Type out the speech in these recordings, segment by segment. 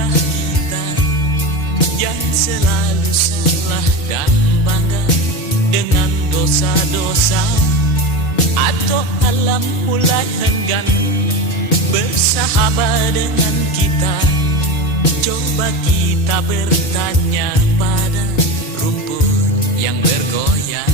apakah kita yang selalu salah dan bangga dengan dosa-dosa, atau alam mulai enggan bersahabat dengan kita? Coba kita bertanya pada rumput yang bergoyang.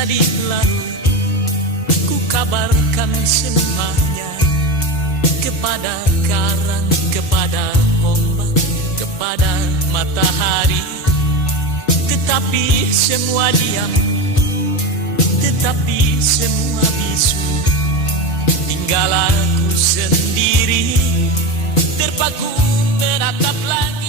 Di laut ku kabarkan semuanya kepada karang, kepada ombak, kepada matahari. Tetapi semua diam, tetapi semua bisu. Tinggal aku sendiri terpaku menatap langit.